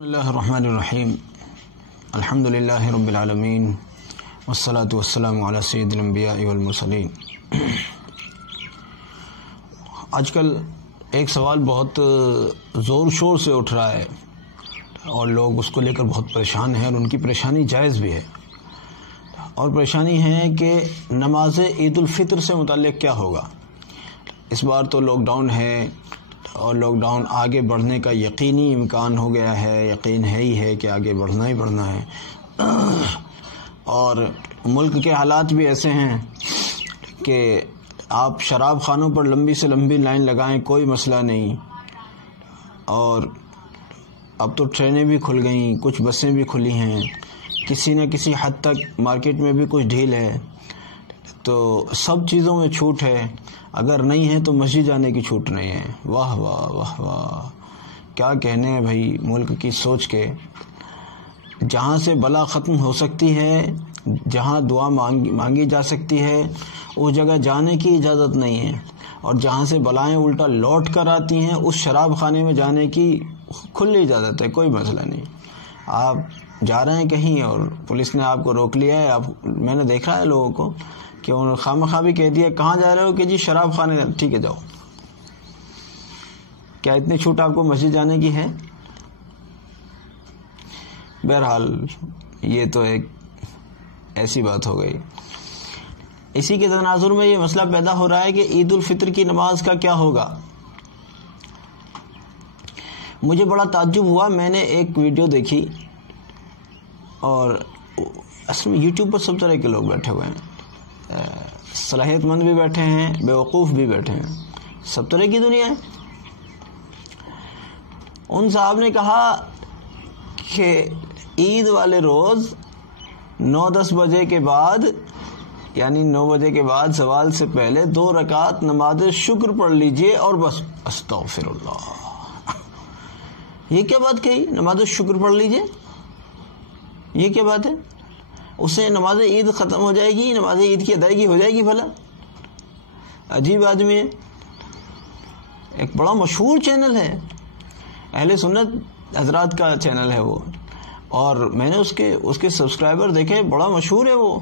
بسم اللہ الرحمن الرحیم الحمد للہ رب العالمین والصلاة والسلام علی سید الانبیاء والمرسلین۔ آج کل ایک سوال بہت زور شور سے اٹھ رہا ہے اور لوگ اس کو لے کر بہت پریشان ہیں، اور ان کی پریشانی جائز بھی ہے، اور پریشانی ہے کہ نماز عید الفطر سے متعلق کیا ہوگا۔ اس بار تو لاک ڈاؤن ہے اور لاک ڈاؤن آگے بڑھنے کا یقینی امکان ہو گیا ہے، یقین ہے ہی ہے کہ آگے بڑھنا ہی بڑھنا ہے، اور ملک کے حالات بھی ایسے ہیں کہ آپ شراب خانوں پر لمبی سے لمبی لائن لگائیں کوئی مسئلہ نہیں، اور اب تو ٹرینیں بھی کھل گئیں، کچھ بسیں بھی کھلی ہیں، کسی نہ کسی حد تک مارکیٹ میں بھی کچھ ڈھیل ہے، تو سب چیزوں میں چھوٹ ہے۔ اگر نہیں ہے تو مسجد جانے کی چھوٹ نہیں ہے۔ واہ واہ واہ واہ، کیا کہنے ہیں بھائی ملک کی سوچ کے۔ جہاں سے بلا ختم ہو سکتی ہے، جہاں دعا مانگی جا سکتی ہے، اس جگہ جانے کی اجازت نہیں ہے، اور جہاں سے بلائیں الٹا لوٹ کر آتی ہیں اس شراب خانے میں جانے کی کھلی اجازت ہے، کوئی مسئلہ نہیں۔ آپ جا رہے ہیں کہیں اور پولیس نے آپ کو روک لیا ہے، میں نے دیکھا ہے لوگوں کو کہ انہوں نے خواہ بھی کہہ دیا کہاں جا رہے ہو، کہ جی شراب خانے، ٹھیک ہے جاؤ۔ کیا اتنی چھوٹ آپ کو مسجد جانے کی ہے؟ بہرحال یہ تو ایک ایسی بات ہو گئی۔ اسی کے تناظر میں یہ مسئلہ پیدا ہو رہا ہے کہ عید الفطر کی نماز کا کیا ہوگا۔ مجھے بڑا تعجب ہوا، میں نے ایک ویڈیو دیکھی، اور اصل میں یوٹیوب پر سب طرح کے لوگ بیٹھے ہوئے ہیں، صلاحیت مند بھی بیٹھے ہیں، بیوقوف بھی بیٹھے ہیں، سب طرح کی دنیا ہے۔ ان صاحب نے کہا کہ عید والے روز 9-10 بجے کے بعد، یعنی 9 بجے کے بعد زوال سے پہلے 2 رکعت نماز شکر پڑھ لیجئے اور بس۔ استغفر اللہ، یہ کیا بات کہی؟ نماز شکر پڑھ لیجئے، یہ کیا بات ہے؟ اس سے نماز عید ختم ہو جائے گی، نماز عید کی ادائیگی ہو جائے گی؟ بھلا عجیب آدمی ہے۔ ایک بڑا مشہور چینل ہے، اہل سنت حضرات کا چینل ہے وہ، اور میں نے اس کے سبسکرائبر دیکھے، بڑا مشہور ہے وہ۔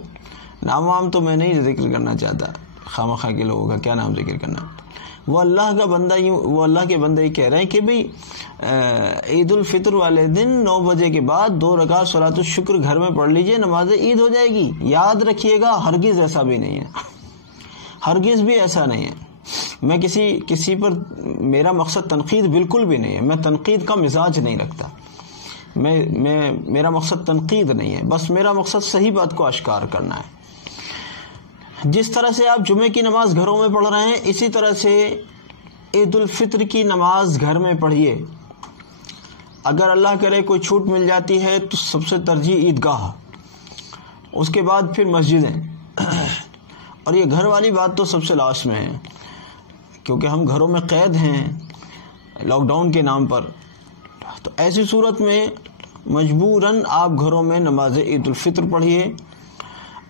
نام وام تو میں نہیں ذکر کرنا چاہتا، خواہ کے لوگوں کا کیا نام ذکر کرنا۔ وہ اللہ کا بندہ، وہ اللہ کے بندے ہی کہہ رہے ہیں کہ بھئی عید الفطر والے دن 9 بجے کے بعد 2 رکعت صلاۃ الشکر گھر میں پڑھ لیجئے، نماز عید ہو جائے گی۔ یاد رکھیے گا ہرگز ایسا بھی نہیں ہے، ہرگز بھی ایسا نہیں ہے۔ میں کسی پر، میرا مقصد تنقید بالکل بھی نہیں ہے، میں تنقید کا مزاج نہیں رکھتا، میرا مقصد تنقید نہیں ہے، بس میرا مقصد صحیح بات کو اشکار کرنا ہے۔ جس طرح سے آپ جمعے کی نماز گھروں میں پڑھ رہے ہیں، اسی طرح سے عید الفطر کی نماز گھر میں پڑھیے۔ اگر اللہ کرے کوئی چھوٹ مل جاتی ہے تو سب سے ترجیح عیدگاہ، اس کے بعد پھر مسجدیں، اور یہ گھر والی بات تو سب سے لاسٹ میں ہے، کیونکہ ہم گھروں میں قید ہیں لاک ڈاؤن کے نام پر۔ تو ایسی صورت میں مجبوراً آپ گھروں میں نماز عید الفطر پڑھیے۔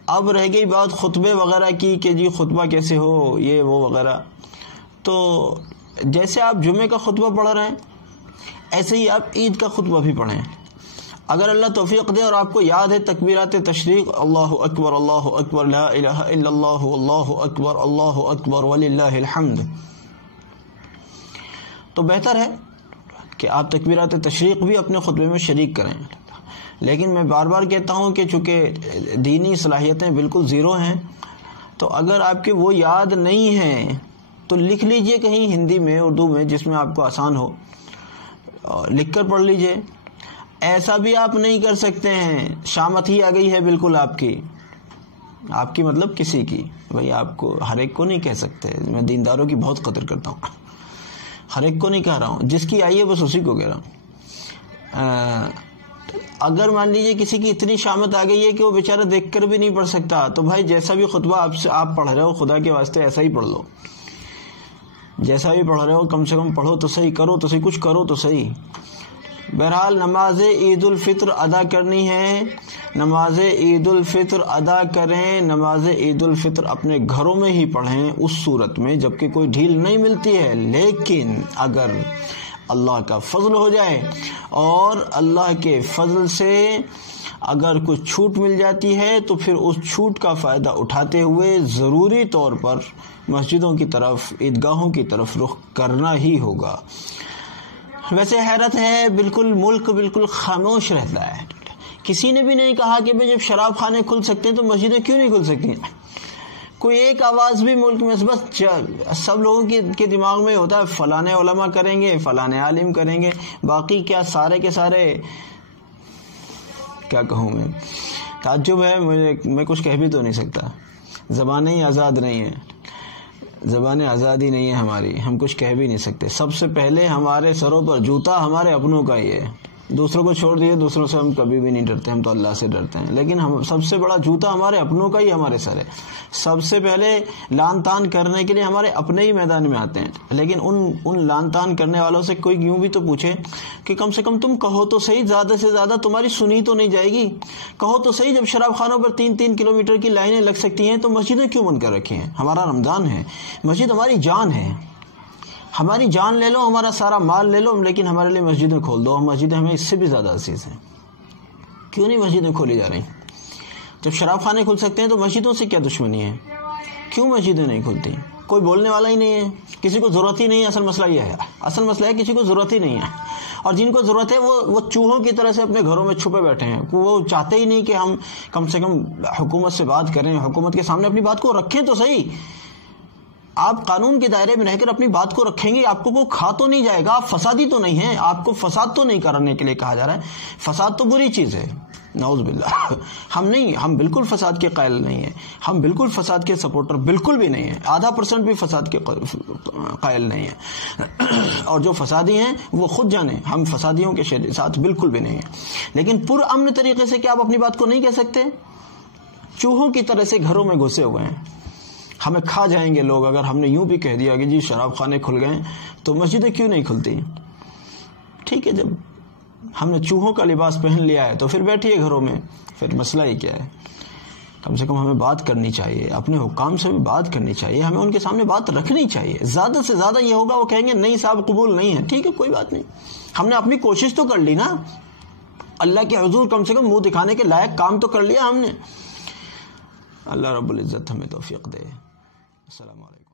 اب رہ گئی بات خطبے وغیرہ کی کہ جی خطبہ کیسے ہو، یہ وہ وغیرہ، تو جیسے آپ جمعے کا خطبہ پڑھ رہے ہیں ایسے ہی آپ عید کا خطبہ بھی پڑھیں۔ اگر اللہ توفیق دے اور آپ کو یاد ہے تکبیرات تشریق، اللہ اکبر لا الہ الا اللہ اللہ اکبر وللہ الحمد، تو بہتر ہے کہ آپ تکبیرات تشریق بھی اپنے خطبے میں شریک کریں۔ لیکن میں بار بار کہتا ہوں کہ چونکہ دینی صلاحیتیں بالکل زیرو ہیں، تو اگر آپ کے وہ یاد نہیں ہیں تو لکھ لیجئے کہیں ہندی میں، اردو میں، جس میں آپ کو آسان ہو، لکھ کر پڑھ لیجئے۔ ایسا بھی آپ نہیں کر سکتے ہیں، شامت ہی آ گئی ہے بالکل آپ کی مطلب کسی کی، بھئی آپ کو ہر ایک کو نہیں کہہ سکتے، میں دینداروں کی بہت قدر کرتا ہوں، ہر ایک کو نہیں کہہ رہا ہوں، جس کی آئی ہے بس اسی کو کہہ رہا ہوں۔ اگر مان لیجئے کسی کی اتنی شامت آ گئی ہے کہ وہ بیچارہ دیکھ کر بھی نہیں پڑھ سکتا، تو بھائی جیسا بھی خطبہ آپ پڑھ رہے ہو، خدا کے واسطے ایسا ہی پڑھ لو، جیسا بھی پڑھ رہے ہو کم سے کم پڑھو تو صحیح، کرو تو صحیح، کچھ کرو تو صحیح۔ بہرحال نماز عید الفطر ادا کرنی ہے، نماز عید الفطر ادا کریں، نماز عید الفطر اپنے گھروں میں ہی پڑھیں اس صورت میں جبکہ کوئی ڈھیل نہیں ملتی ہے۔ لیکن اگر اللہ کا فضل ہو جائے، اور اللہ کے فضل سے اگر کچھ چھوٹ مل جاتی ہے تو پھر اس چھوٹ کا فائدہ اٹھاتے ہوئے ضروری طور پر مسجدوں کی طرف، عیدگاہوں کی طرف رخ کرنا ہی ہوگا۔ ویسے حیرت ہے، بالکل ملک بالکل خاموش رہتا ہے، کسی نے بھی نہیں کہا کہ جب شراب خانے کھل سکتے ہیں تو مسجدیں کیوں نہیں کھل سکتی ہیں؟ کوئی ایک آواز بھی ملک میں، بس سب لوگوں کے دماغ میں ہوتا ہے فلانے علماء کریں گے، فلانے عالم کریں گے، باقی کیا سارے کے سارے، کیا کہوں میں، تعجب ہے مجھے، میں کچھ کہہ بھی تو نہیں سکتا، زبانیں ہی آزاد نہیں ہیں، زبانیں آزاد ہی نہیں ہے ہماری، ہم کچھ کہہ بھی نہیں سکتے۔ سب سے پہلے ہمارے سروں پر جوتا ہمارے اپنوں کا ہی ہے، دوسروں کو چھوڑ دیے، دوسروں سے ہم کبھی بھی نہیں ڈرتے، ہم تو اللہ سے ڈرتے ہیں، لیکن ہم سب سے بڑا جوتا ہمارے اپنوں کا ہی ہمارے سر ہے۔ سب سے پہلے لان تان کرنے کے لیے ہمارے اپنے ہی میدان میں آتے ہیں، لیکن ان لان تان کرنے والوں سے کوئی یوں بھی تو پوچھے کہ کم سے کم تم کہو تو صحیح، زیادہ سے زیادہ تمہاری سنی تو نہیں جائے گی، کہو تو صحیح، جب شراب خانوں پر 3-3 کلومیٹر کی لائنیں لگ سکتی ہیں تو مسجدیں کیوں بند کر رکھی ہیں؟ ہمارا رمضان ہے، مسجد ہماری جان ہے، ہماری جان لے لو، ہمارا سارا مال لے لو، لیکن ہمارے لیے مسجدیں کھول دو، مسجدیں ہمیں اس سے بھی زیادہ عزیز ہیں۔ کیوں نہیں مسجدیں کھولی جا رہی؟ جب شراب خانے کھل سکتے ہیں تو مسجدوں سے کیا دشمنی ہے؟ کیوں مسجدیں نہیں کھلتی؟ کوئی بولنے والا ہی نہیں ہے، کسی کو ضرورت ہی نہیں ہے۔ اصل مسئلہ یہ ہے، اصل مسئلہ ہے کسی کو ضرورت ہی نہیں ہے، اور جن کو ضرورت ہے وہ چوہوں کی طرح سے اپنے گھروں میں چھپے بیٹھے ہیں، وہ چاہتے ہی نہیں کہ ہم کم سے کم حکومت سے بات کریں، حکومت کے سامنے اپنی بات کو رکھیں تو صحیح۔ آپ قانون کے دائرے میں رہ کر اپنی بات کو رکھیں گے، آپ کو کوئی کھا تو نہیں جائے گا، آپ فسادی تو نہیں ہیں، آپ کو فساد تو نہیں کرنے کے لیے کہا جا رہا ہے۔ فساد تو بری چیز ہے، نعوذ باللہ، ہم بالکل فساد کے قائل نہیں ہیں، ہم بالکل فساد کے سپورٹر بالکل بھی نہیں ہیں، 0.5% بھی فساد کے قائل نہیں ہیں، اور جو فسادی ہیں وہ خود جانیں، ہم فسادیوں کے ساتھ بالکل بھی نہیں ہیں۔ لیکن پرامن طریقے سے کیا آپ اپنی بات کو نہیں کہہ سکتے؟ چوہوں کی طرح سے گھروں میں گھسے ہوئے ہیں، ہمیں کھا جائیں گے لوگ اگر ہم نے یوں بھی کہہ دیا کہ جی شراب خانے کھل گئے تو مسجدیں کیوں نہیں کھلتی؟ ٹھیک ہے، جب ہم نے چوہوں کا لباس پہن لیا ہے تو پھر بیٹھیے گھروں میں، پھر مسئلہ ہی کیا ہے؟ کم سے کم ہمیں بات کرنی چاہیے، اپنے حکام سے بھی بات کرنی چاہیے، ہمیں ان کے سامنے بات رکھنی چاہیے۔ زیادہ سے زیادہ یہ ہوگا وہ کہیں گے نہیں صاحب قبول نہیں ہے، ٹھیک ہے کوئی بات نہیں، ہم نے اپنی کوشش تو کر لی نا، اللہ کے حضور کم سے کم منہ دکھانے کے لائق کام تو کر لیا ہم نے۔ اللہ رب العزت ہمیں توفیق دے۔ السلام علیکم۔